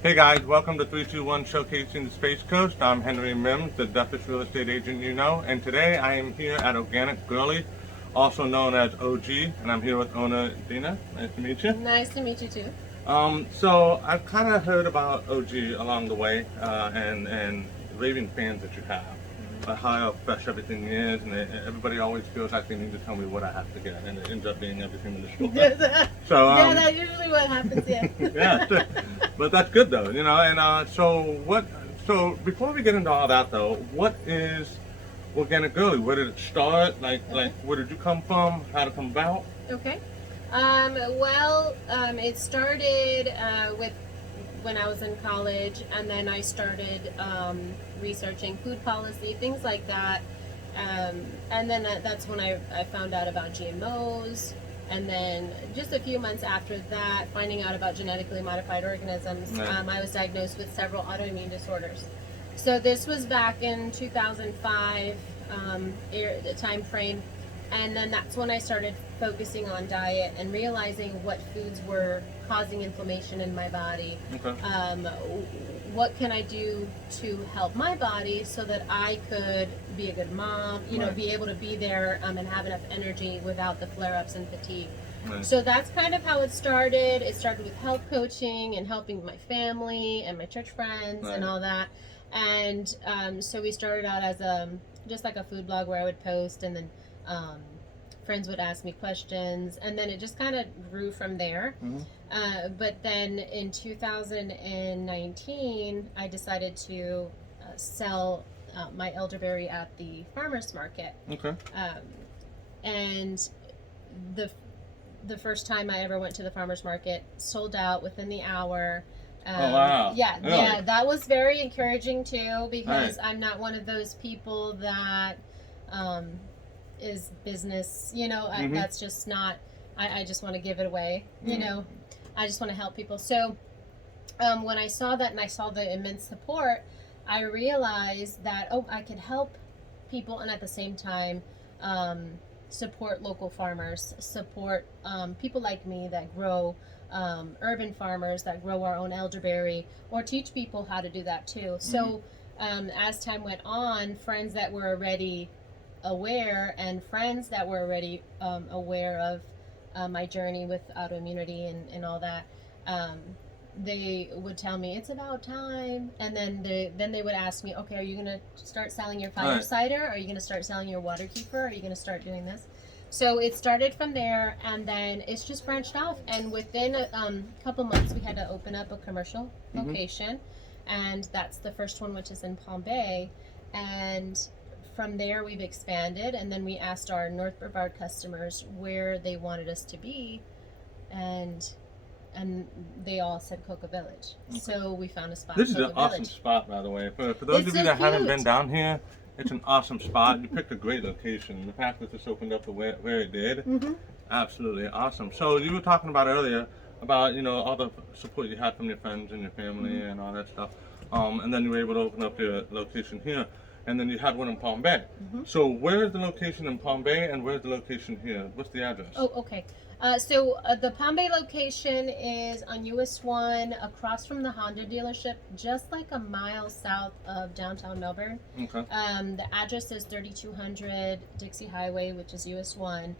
Hey guys, welcome to 321 Showcasing the Space Coast. I'm Henry Mims, the deafest real estate agent you know, and today I am here at Organic Girly, also known as OG, and I'm here with owner Dina. Nice to meet you. Nice to meet you too. So I've kind of heard about OG along the way, and raving fans that you have, how fresh everything is, and everybody always feels like they need to tell me what I have to get, and it ends up being everything in the store. So yeah, that's usually what happens. Yeah. yeah, but that's good though, you know. And so what? So before we get into all that though, what is Organic Girly? Where did it start? Like where did you come from? How did it come about? Okay. It started with when I was in college, and then I started researching food policy, things like that. And then that's when I found out about GMOs. And then just a few months after that, finding out about genetically modified organisms, Right. I was diagnosed with several autoimmune disorders. So this was back in 2005 the time frame. And then that's when I started focusing on diet and realizing what foods were causing inflammation in my body. Okay. What can I do to help my body so that I could be a good mom, Right. be able to be there and have enough energy without the flare-ups and fatigue. Right. So that's kind of how it started. It started with health coaching and helping my family and my church friends Right. and all that. And so we started out as just like a food blog where I would post, and then friends would ask me questions, and then it just kind of grew from there. Mhm. But then in 2019, I decided to sell my elderberry at the farmer's market. Okay. And the first time I ever went to the farmer's market, sold out within the hour. Oh, wow. Yeah, Really? yeah, that was very encouraging too, because Right. I'm not one of those people that is business, Mhm. that's just not, I just want to give it away, Mhm. I just want to help people. So when I saw that and I saw the immense support, I realized that, I could help people and at the same time support local farmers, support people like me that grow urban farmers that grow our own elderberry, or teach people how to do that too. So as time went on, friends that were already aware and friends that were already aware of my journey with autoimmunity and all that, they would tell me it's about time, and then they would ask me, okay, are you gonna start selling your fire Right. cider? Are you gonna start selling your water keeper? Are you gonna start doing this? So it started from there, and then it's just branched off. And within a couple months, we had to open up a commercial location, and that's the first one, which is in Palm Bay. And from there, we've expanded, and then we asked our North Brevard customers where they wanted us to be, and they all said Cocoa Village. Okay. So we found a spot. This in is an Cocoa awesome Village. spot, by the way. For those It's of you so that haven't cute. been down here, it's an awesome spot. You picked a great location. The fact that this opened up the way where it did, absolutely awesome. So you were talking about earlier about all the support you had from your friends and your family and all that stuff, and then you were able to open up your location here, and then you had one in Palm Bay. So where is the location in Palm Bay, and where's the location here? What's the address? Oh, okay. So the Palm Bay location is on US 1, across from the Honda dealership, just like a mile south of downtown Melbourne. Okay. The address is 3200 Dixie Highway, which is US 1,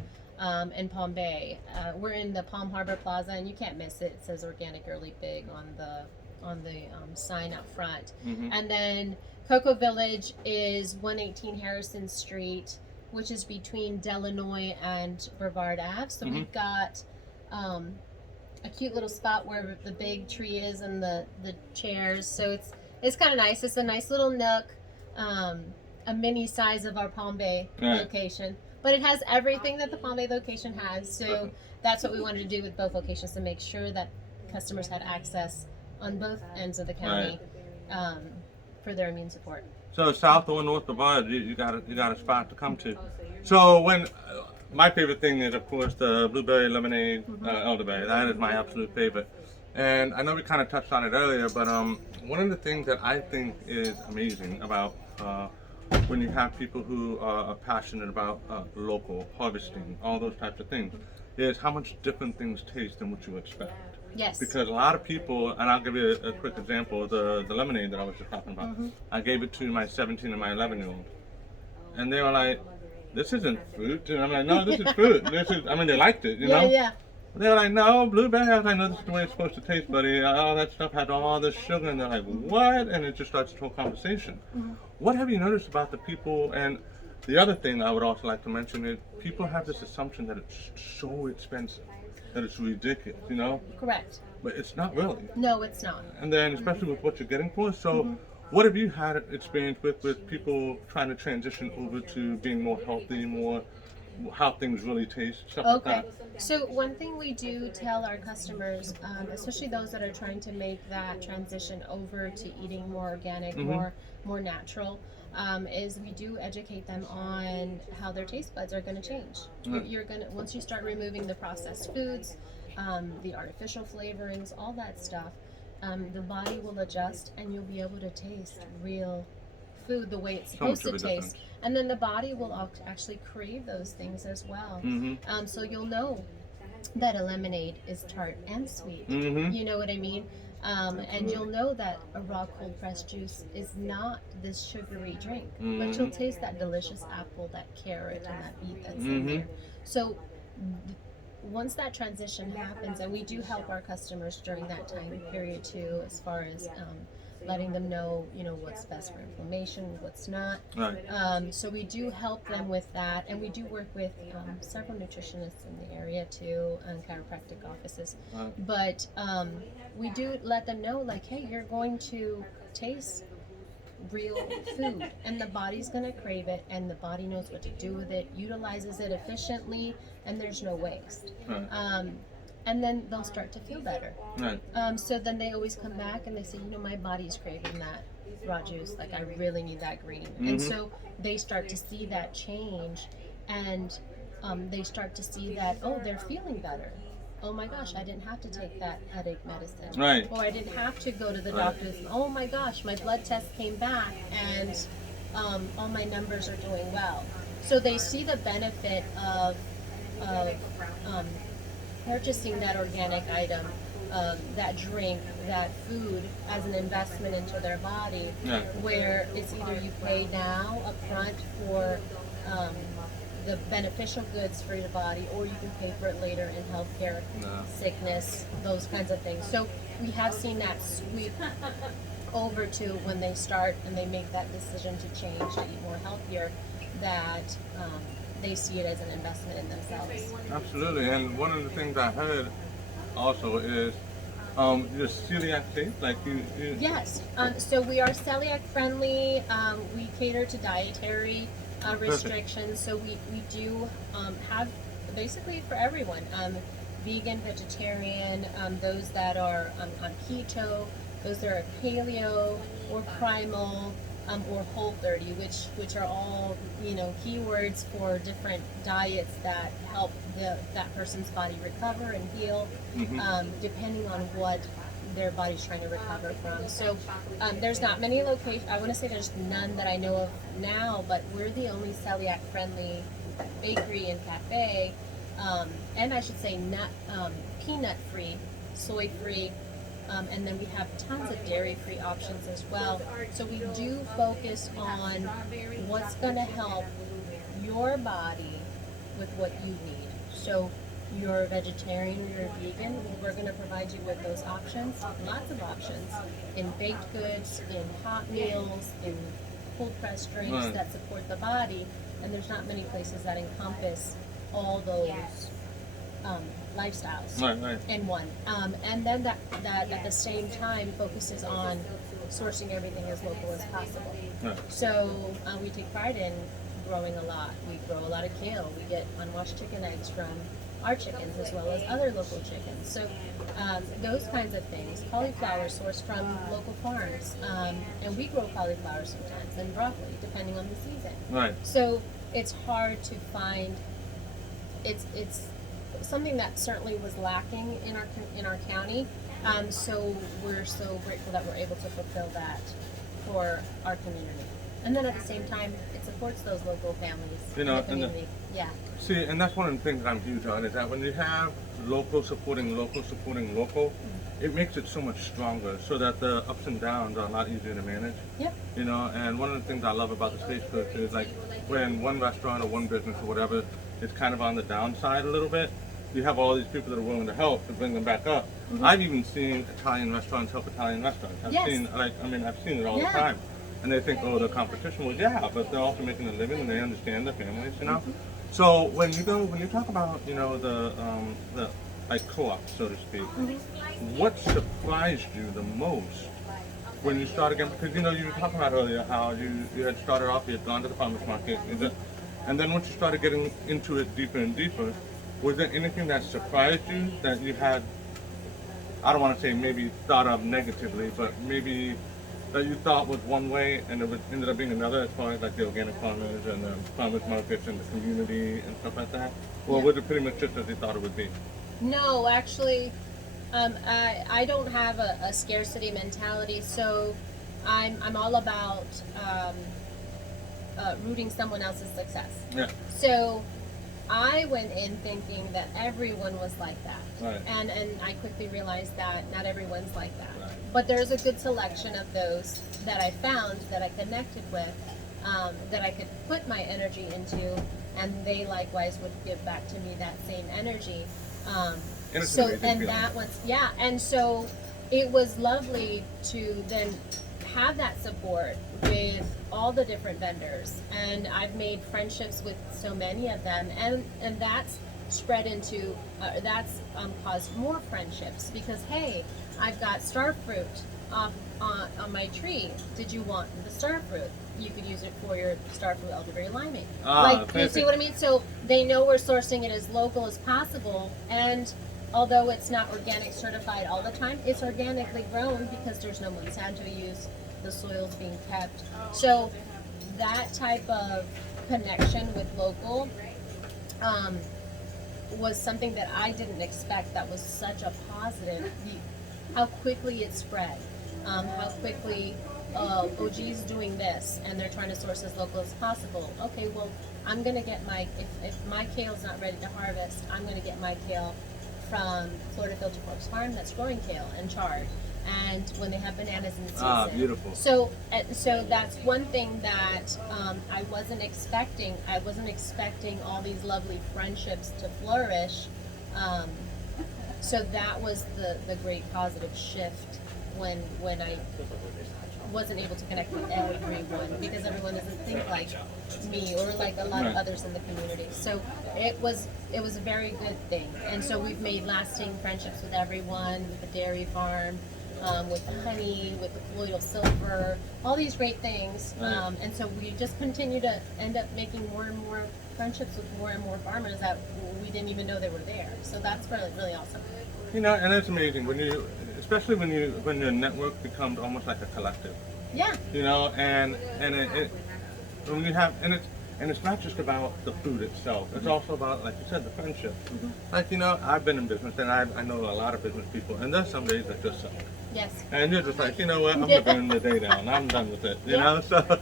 in Palm Bay. We're in the Palm Harbor Plaza, and you can't miss it. It says Organic Girly big on the sign out front. And then Cocoa Village is 118 Harrison Street, which is between Delanoy and Brevard Ave. So we've got a cute little spot where the big tree is and the chairs. So it's kind of nice. It's a nice little nook, a mini size of our Palm Bay Right. location. But it has everything that the Palm Bay location has. So Perfect. that's what we wanted to do with both locations, to make sure that customers had access on both ends of the county for their immune support. So south or north of ours, you got a spot to come to. So when my favorite thing is, of course, the blueberry lemonade elderberry. That is my absolute favorite. And I know we kind of touched on it earlier, but one of the things that I think is amazing about when you have people who are passionate about local harvesting, all those types of things, is how much different things taste than what you expect. Yes. Because a lot of people, and I'll give you a quick example, the lemonade that I was just talking about. I gave it to my 17 and my 11-year-old. And they were like, this isn't fruit. And I'm like, no, this is fruit. I mean, they liked it, you know? Yeah. They were like, no, blueberry. I was like, no, this is the way it's supposed to taste, buddy. All that stuff had all this sugar. And they're like, what? And it just starts the whole conversation. What have you noticed about the people? And the other thing I would also like to mention is people have this assumption that it's so expensive, that it's ridiculous, you know? Correct. But it's not really. No, it's not. And then especially with what you're getting for. So what have you had experience with people trying to transition over to being more healthy, more how things really taste, stuff like Okay. that? So one thing we do tell our customers, especially those that are trying to make that transition over to eating more organic, more natural, is we do educate them on how their taste buds are going to change. You're going to, once you start removing the processed foods, the artificial flavorings, all that stuff, the body will adjust and you'll be able to taste real food the way it's supposed to taste. And then the body will actually crave those things as well. So you'll know that a lemonade is tart and sweet. You know what I mean? And you'll know that a raw cold pressed juice is not this sugary drink, but you'll taste that delicious apple, that carrot, and that beet that's in there. So once that transition happens, and we do help our customers during that time period too, as far as letting them know, you know, what's best for inflammation, what's not. So we do help them with that, and we do work with several nutritionists in the area too, and chiropractic offices. But we do let them know, like, hey, you're going to taste real food, and the body's going to crave it, and the body knows what to do with it, utilizes it efficiently, and there's no waste. And then they'll start to feel better. So then they always come back and they say, you know, my body's craving that raw juice. Like, I really need that green. And so they start to see that change, and they start to see that, oh, they're feeling better. Oh my gosh, I didn't have to take that headache medicine. Or I didn't have to go to the doctor's. Oh my gosh, my blood test came back and all my numbers are doing well. So they see the benefit of purchasing that organic item, that drink, that food as an investment into their body, where it's either you pay now up front for the beneficial goods for your body, or you can pay for it later in healthcare, sickness, those kinds of things. So we have seen that sweep over to when they start and they make that decision to change, to eat more healthier, that they see it as an investment in themselves. Absolutely. And one of the things I heard also is your celiac safe, like you Yes. So we are celiac friendly. We cater to dietary restrictions. So we do have basically for everyone, vegan, vegetarian, those that are on keto, those that are paleo or primal, or Whole30, which are all, you know, keywords for different diets that help that person's body recover and heal, depending on what their body's trying to recover from. So there's not many locations. I want to say there's none that I know of now, but we're the only celiac friendly bakery and cafe, and I should say peanut free, soy free. And then we have tons of dairy-free options as well. So we do focus on what's going to help your body with what you need. So you're a vegetarian or you're a vegan, we're going to provide you with those options, lots of options, in baked goods, in hot meals, in cold-pressed drinks that support the body. And there's not many places that encompass all those lifestyles in one, and then that at the same time focuses on sourcing everything as local as possible. So we take pride in growing a lot. We grow a lot of kale. We get unwashed chicken eggs from our chickens as well as other local chickens. So those kinds of things. Cauliflower sourced from local farms, and we grow cauliflower sometimes, and broccoli depending on the season. So it's hard to find. It's something that certainly was lacking in our county, so we're so grateful that we're able to fulfill that for our community. And then at the same time, it supports those local families You in know, the and community. Yeah. See, and that's one of the things that I'm huge on is that when you have local supporting local, it makes it so much stronger so that the ups and downs are a lot easier to manage. Yep. You know, and one of the things I love about the stagecoach is like when one restaurant or one business or whatever is kind of on the downside a little bit, you have all these people that are willing to help to bring them back up. I've even seen Italian restaurants help Italian restaurants. I've Yes. seen I've seen it all Yeah. the time. And they think, oh, the competition was, yeah, but they're also making a living and they understand the families, you know. So when you talk about, you know, the like co-op, so to speak, what surprised you the most when you started again? Because you know you were talking about earlier how you had started off, you had gone to the farmers market, and then once you started getting into it deeper and deeper, was there anything that surprised you that you had? I don't want to say maybe thought of negatively, but maybe that you thought was one way and it ended up being another, as far as like the organic farmers and the farmers markets and the community and stuff like that? Or Yeah. was it pretty much just as you thought it would be? No, actually, I don't have a scarcity mentality, so I'm all about rooting someone else's success. Yeah. So I went in thinking that everyone was like that. Right. And I quickly realized that not everyone's like that. Right. But there's a good selection of those that I found, that I connected with, that I could put my energy into, and they likewise would give back to me that same energy. And it's So, amazing and feeling. that was, yeah, and so it was lovely to then have that support with all the different vendors, and I've made friendships with so many of them, and that's spread into that's caused more friendships, because hey, I've got star fruit on my tree. Did you want the star fruit? You could use it for your star fruit elderberry limeade. Like, you fancy. see what I mean? So they know we're sourcing it as local as possible, and although it's not organic certified all the time, it's organically grown because there's no Monsanto use. The soil's being kept. So that type of connection with local was something that I didn't expect. That was such a positive. How quickly it spread. How quickly, oh geez, doing this, and they're trying to source as local as possible. Okay, well, I'm gonna get if my kale's not ready to harvest, I'm gonna get my kale from Florida Filter Forks Farm that's growing kale and chard. And when they have bananas in season. Ah, beautiful. So that's one thing that I wasn't expecting. I wasn't expecting all these lovely friendships to flourish. So that was the great positive shift when I wasn't able to connect with everyone, because everyone doesn't think like me or like a lot of others in the community. So it was a very good thing. And so we've made lasting friendships with everyone, with the dairy farm, with the honey, with the colloidal silver, all these great things. And so we just continue to end up making more and more friendships with more and more farmers that we didn't even know they were there. So that's really, really awesome. You know, and it's amazing especially when your network becomes almost like a collective. Yeah. You know, and when you have and it's not just about the food itself. It's also about, like you said, the friendship. Like, you know, I've been in business and I know a lot of business people, and there's some days that just suck. Yes. And you're just like, you know what, I'm gonna burn the day down. I'm done with it. You know, so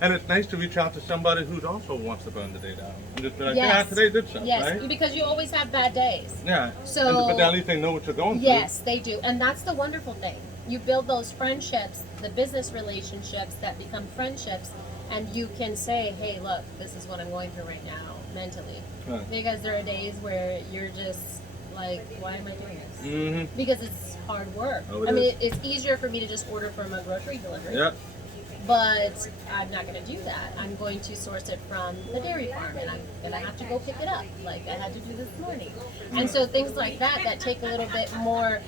and it's nice to reach out to somebody who also wants to burn the day down. And just be like, yeah, today did suck, right? Because you always have bad days. Yeah. So, but at least they know what you're going through. Yes, they do. And that's the wonderful thing. You build those friendships, the business relationships that become friendships, and you can say, hey, look, this is what I'm going through right now mentally. Right. Because there are days where you're just like, why am I doing this? Mm-hmm. Because it's hard work. Oh, I mean, it's easier for me to just order from a grocery delivery. Yep. But I'm not going to do that. I'm going to source it from the dairy farm, and I'm going to have to go pick it up, like I had to do this morning. And so things like that take a little bit more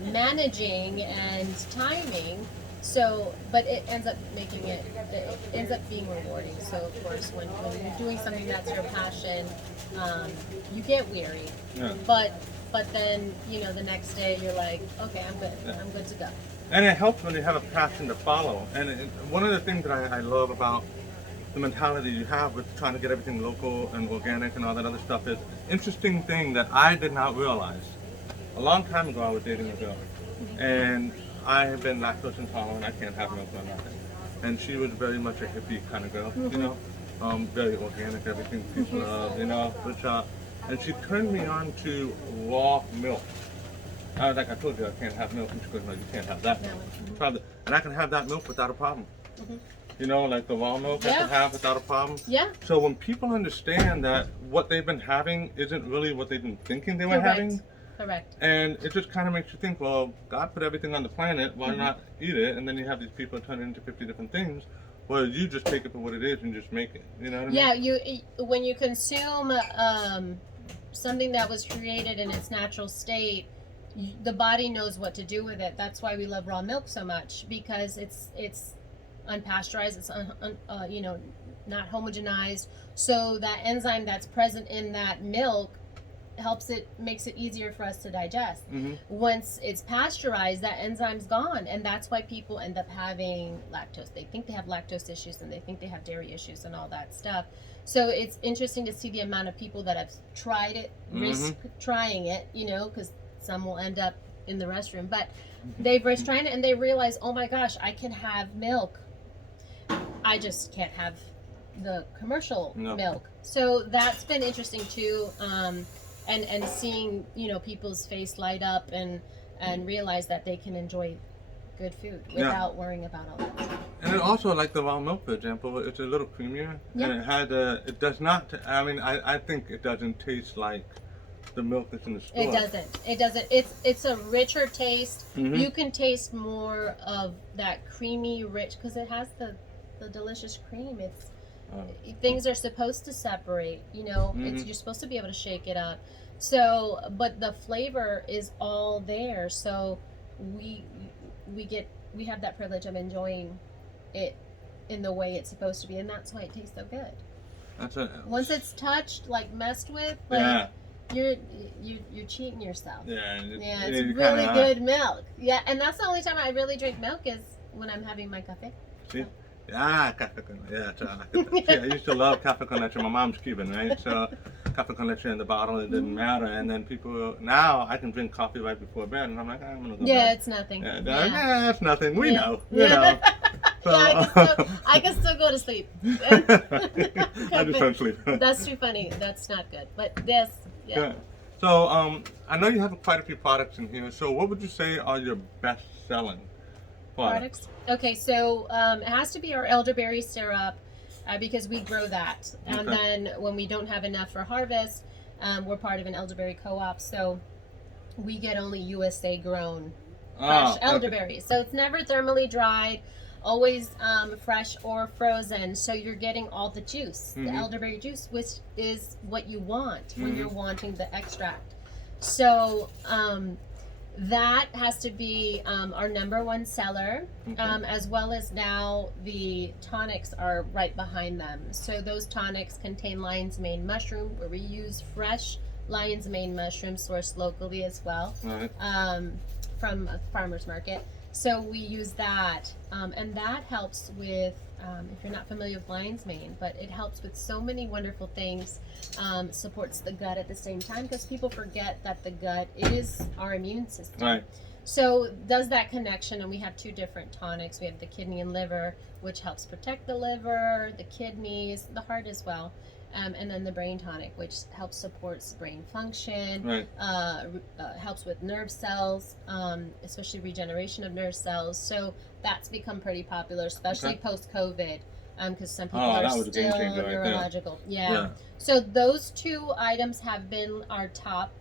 managing and timing. So, but it ends up being rewarding. So of course, when you're doing something that's your passion, you get weary. Yeah. But then, you know, the next day you're like, okay, I'm good. Yeah. I'm good to go. And it helps when you have a passion to follow. And one of the things that I love about the mentality you have with trying to get everything local and organic and all that other stuff is interesting thing that I did not realize. A long time ago, I was dating a girl, and I have been lactose intolerant. I can't have milk or nothing. and she was very much a hippie kind of girl, you know, very organic, everything peace and love, you know, which, and she turned me on to raw milk. Like I told you, I can't have milk, and she goes, no, you can't have that milk. And I can have that milk without a problem. You know, like the raw milk I can have without a problem. Yeah. So when people understand that what they've been having isn't really what they've been thinking they were having. Correct. And it just kind of makes you think, well, God put everything on the planet, why not eat it? And then you have these people turn it into 50 different things. Well, you just take it for what it is and just make it. You know what I mean? Yeah, when you consume something that was created in its natural state, the body knows what to do with it. That's why we love raw milk so much, because it's unpasteurized, it's you know, not homogenized. So that enzyme that's present in that milk makes it easier for us to digest. Once it's pasteurized, that enzyme's gone, and that's why people end up having lactose. They think they have lactose issues, and they think they have dairy issues and all that stuff. So it's interesting to see the amount of people that have tried it, risk trying it, you know, because some will end up in the restroom, but they've risked trying it, and they realize, oh my gosh, I can have milk, I just can't have the commercial milk. So that's been interesting too. And seeing, you know, people's face light up and realize that they can enjoy good food without worrying about all that stuff. And it also, like the raw milk, for example, it's a little creamier, and it does not, I mean, I think it doesn't taste like the milk that's in the store. It doesn't. It's a richer taste. You can taste more of that creamy, rich, because it has the delicious cream. It's things are supposed to separate, you know. You're supposed to be able to shake it up. So, but the flavor is all there. So we have that privilege of enjoying it in the way it's supposed to be, and that's why it tastes so good. Once it's touched, like messed with, like you're cheating yourself. It's really good milk. Yeah, and that's the only time I really drink milk is when I'm having my cafe. See? Café con leche. I used to love café con leche. My mom's Cuban, right? So café con leche in the bottle, it didn't matter. And then people, now I can drink coffee right before bed, and I'm like, I'm gonna go bed. It's nothing. It's nothing. We know. You know. So, I can still go to sleep. I just don't sleep. That's too funny. That's not good. But this, So I know you have quite a few products in here. So what would you say are your best-selling products? Okay, so it has to be our elderberry syrup because we grow that. And then when we don't have enough for harvest, we're part of an elderberry co-op, so we get only USA grown fresh elderberries. So it's never thermally dried, always fresh or frozen. So you're getting all the juice, the elderberry juice, which is what you want when you're wanting the extract. So that has to be our #1 seller, as well as now the tonics are right behind them. So those tonics contain lion's mane mushroom, where we use fresh lion's mane mushroom sourced locally as well, from a farmer's market. So we use that, and that helps with, if you're not familiar with lion's mane, but it helps with so many wonderful things. Supports the gut at the same time, because people forget that the gut is our immune system. So does that connection, and we have 2 different tonics. We have the kidney and liver, which helps protect the liver, the kidneys, the heart as well. And then the brain tonic, which helps supports brain function, helps with nerve cells, especially regeneration of nerve cells. So that's become pretty popular, especially post-COVID, because some people are still neurological. So those 2 items have been our top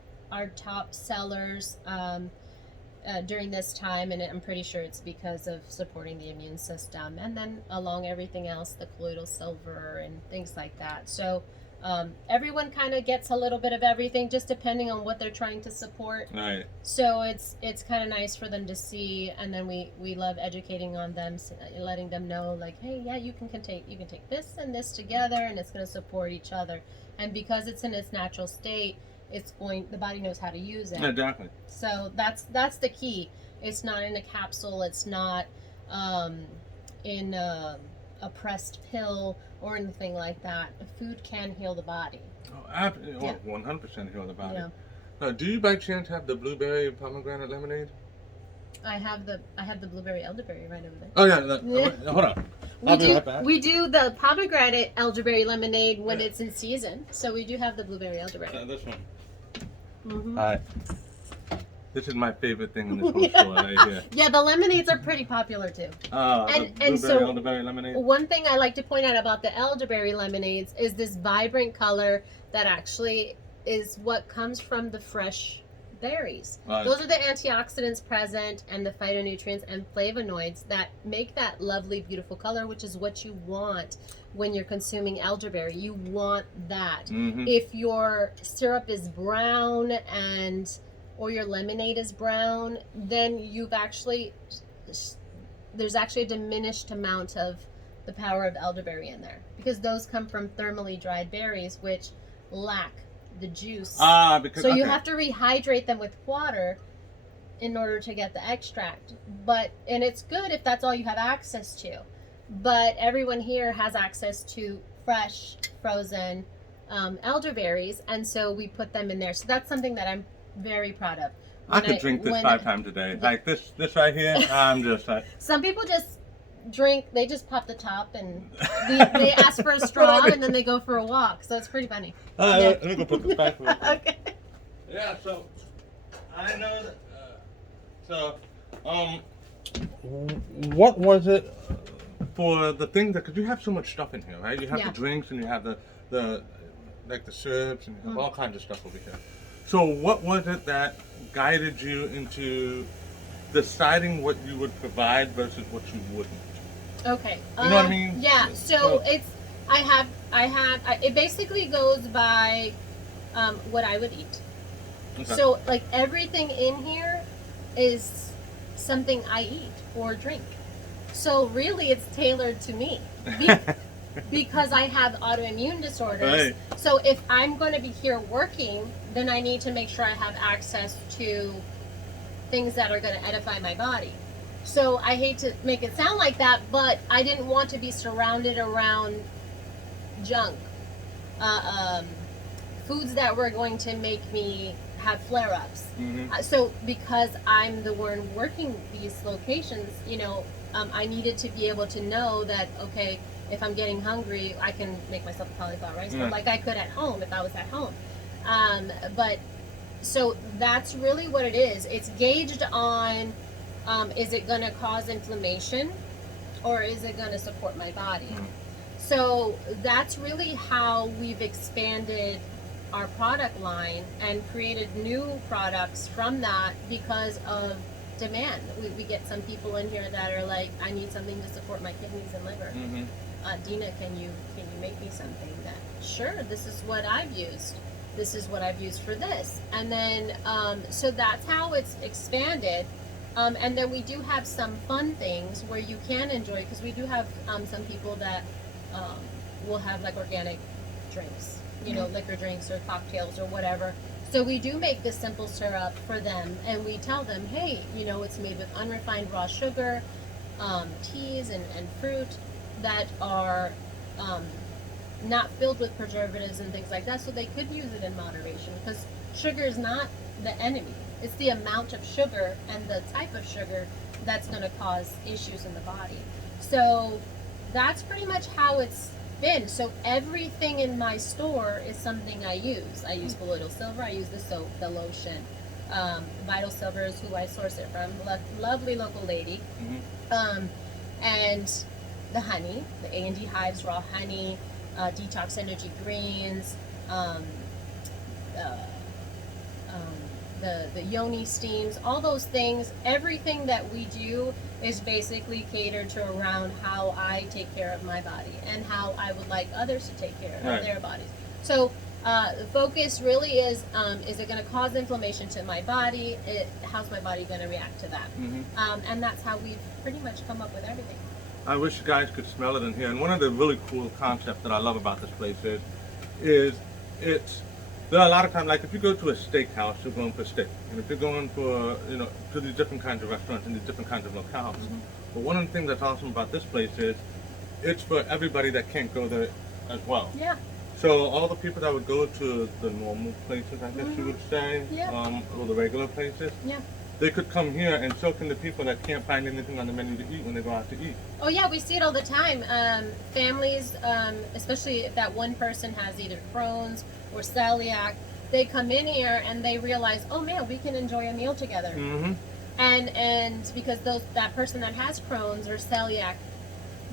sellers during this time, and I'm pretty sure it's because of supporting the immune system, and then along everything else, the colloidal silver and things like that. So everyone kind of gets a little bit of everything, just depending on what they're trying to support. So it's kind of nice for them to see, and then we love educating on them, letting them know, like, hey, yeah, you can take this and this together, and it's going to support each other. And because it's in its natural state, the body knows how to use it. Exactly. So that's the key. It's not in a capsule. It's not in a pressed pill or anything like that. Food can heal the body. 100% heal the body. Do you by chance have the blueberry pomegranate lemonade? I have the blueberry elderberry right over there. Oh yeah. Hold on. I'll be right back. We do the pomegranate elderberry lemonade when it's in season. So we do have the blueberry elderberry. This one. Mm-hmm. All right. This is my favorite thing in this whole store right here. Yeah, the lemonades are pretty popular too. And so elderberry lemonade. One thing I like to point out about the elderberry lemonades is this vibrant color that actually is what comes from the fresh berries. Right. Those are the antioxidants present and the phytonutrients and flavonoids that make that lovely, beautiful color, which is what you want when you're consuming elderberry. You want that. Mm-hmm. If your syrup is brown or your lemonade is brown, then there's actually a diminished amount of the power of elderberry in there, because those come from thermally dried berries, which lack the juice. You have to rehydrate them with water in order to get the extract. And it's good if that's all you have access to. But everyone here has access to fresh, frozen elderberries, and so we put them in there. So that's something that I'm very proud of. I could drink this 5 times a day. Like this right here, I'm just like... Some people just drink, they just pop the top and they ask for a straw and then they go for a walk. So it's pretty funny. Let me go put this back. Okay. Yeah, so I know that... what was it for the thing that... Because you have so much stuff in here, right? You have the drinks and you have the syrups and you have all kinds of stuff over here. So what was it that guided you into deciding what you would provide versus what you wouldn't? Okay. You know what I mean? Yeah. So it basically goes by what I would eat. Okay. So like everything in here is something I eat or drink. So really it's tailored to me. Because I have autoimmune disorders. Right. So if I'm going to be here working, then I need to make sure I have access to things that are going to edify my body. So I hate to make it sound like that, but I didn't want to be surrounded around junk. Foods that were going to make me have flare-ups. Mm-hmm. So because I'm the one working these locations, I needed to be able to know that, okay, if I'm getting hungry, I can make myself a cauliflower rice bowl like I could at home if I was at home. But so that's really what it is. It's gauged on, is it going to cause inflammation or is it going to support my body? So that's really how we've expanded our product line and created new products from that because of demand. We get some people in here that are like, I need something to support my kidneys and liver. Mm-hmm. Dina, can you make me something that, sure, this is what I've used. This is what I've used for this. And then, so that's how it's expanded. And then we do have some fun things where you can enjoy, because we do have some people that will have like organic drinks, liquor drinks or cocktails or whatever. So we do make this simple syrup for them, and we tell them, hey, it's made with unrefined raw sugar, teas and fruit that are not filled with preservatives and things like that, so they could use it in moderation, because sugar is not the enemy. It's the amount of sugar and the type of sugar that's going to cause issues in the body. So that's pretty much how it's been. So everything in my store is something I use. I use colloidal silver, I use the soap, the lotion. Vital Silver is who I source it from, lovely local lady. Mm-hmm. And the honey, the A&D Hives raw honey, Detox Energy Greens, the yoni steams, all those things. Everything that we do is basically catered to around how I take care of my body and how I would like others to take care of their bodies. So the focus really is it going to cause inflammation to my body? How's my body going to react to that? Mm-hmm. And that's how we've pretty much come up with everything. I wish you guys could smell it in here. And one of the really cool concepts that I love about this place is there are a lot of times, like if you go to a steakhouse, you're going for steak. And if you're going for, to these different kinds of restaurants and these different kinds of locales. Mm-hmm. But one of the things that's awesome about this place is it's for everybody that can't go there as well. Yeah. So all the people that would go to the normal places, I guess you would say, or the regular places, they could come here and so can the people that can't find anything on the menu to eat when they go out to eat. Oh yeah, we see it all the time. Families, especially if that one person has either Crohn's or celiac, they come in here and they realize, oh man, we can enjoy a meal together. Mm-hmm. And because that person that has Crohn's or celiac,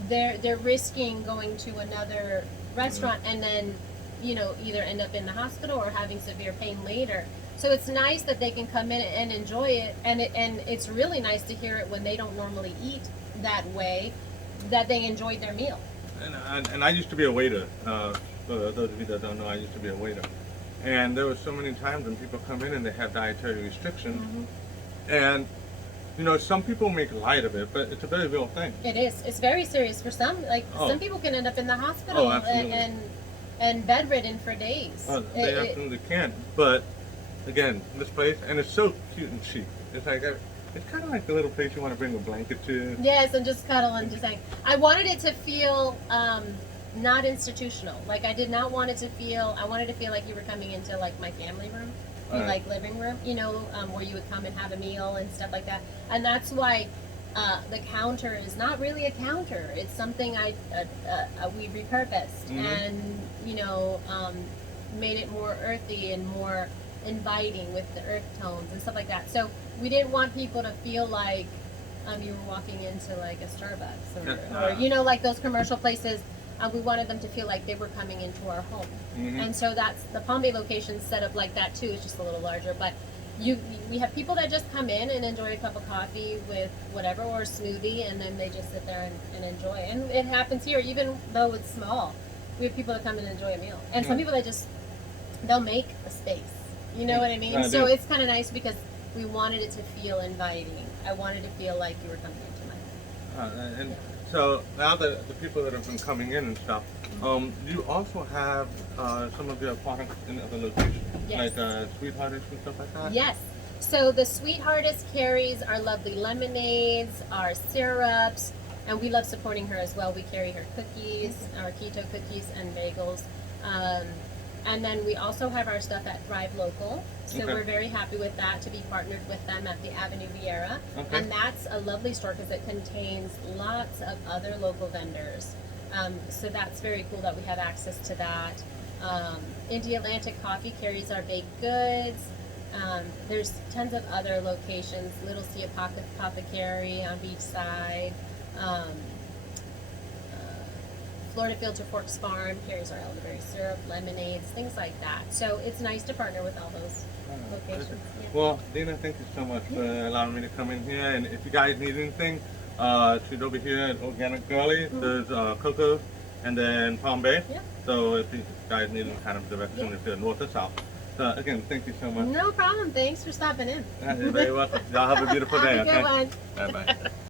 they're risking going to another restaurant and then, you know, either end up in the hospital or having severe pain later. So it's nice that they can come in and enjoy it, and it's really nice to hear it when they don't normally eat that way, that they enjoyed their meal. And I used to be a waiter. For those of you that don't know, I used to be a waiter. And there were so many times when people come in and they have dietary restrictions. Mm-hmm. And, you know, some people make light of it, but it's a very real thing. It is. It's very serious for some. Like, some people can end up in the hospital and bedridden for days. They absolutely can. But, again, this place, and it's so cute and chic. It's like, it's kind of like the little place you want to bring a blanket to. Yes, and just cuddle and just hang. I wanted it to feel not institutional. Like, I did not want it to feel, I wanted to feel like you were coming into like my family room, like living room, you know, where you would come and have a meal and stuff like that. And that's why the counter is not really a counter. It's something we repurposed and, you know, made it more earthy and more inviting with the earth tones and stuff like that. So we didn't want people to feel like you were walking into like a Starbucks or you know, like those commercial places. We wanted them to feel like they were coming into our home. Mm-hmm. And so that's the Palm Bay location set up like that too. It's just a little larger, but we have people that just come in and enjoy a cup of coffee with whatever or a smoothie, and then they just sit there and enjoy. And it happens here, even though it's small. We have people that come and enjoy a meal, and some people that they'll make a space. You know what I mean? So it's kind of nice because we wanted it to feel inviting. I wanted to feel like you were coming into my home. So now the people that have been coming in and stuff, you also have some of your products in other locations, like Sweetheartist and stuff like that? Yes. So the Sweetheartist carries our lovely lemonades, our syrups, and we love supporting her as well. We carry her cookies, our keto cookies and bagels. And then we also have our stuff at Thrive Local. So we're very happy with that, to be partnered with them at the Avenue Vieira. And that's a lovely store because it contains lots of other local vendors. So that's very cool that we have access to that. India Atlantic Coffee carries our baked goods. There's tons of other locations. Little Sea Apothecary on Beachside. Florida Filter Forks Farm carries our elderberry syrup, lemonades, things like that. So it's nice to partner with all those locations. Yeah. Well, Dina, thank you so much for allowing me to come in here. And if you guys need anything, she's over here at Organic Girly. There's Cocoa and then Palm Bay. Yeah. So if you guys need any kind of direction, if you're north or south. So again, thank you so much. No problem. Thanks for stopping in. You're very welcome. Y'all have a beautiful day. Have a good one. Bye-bye.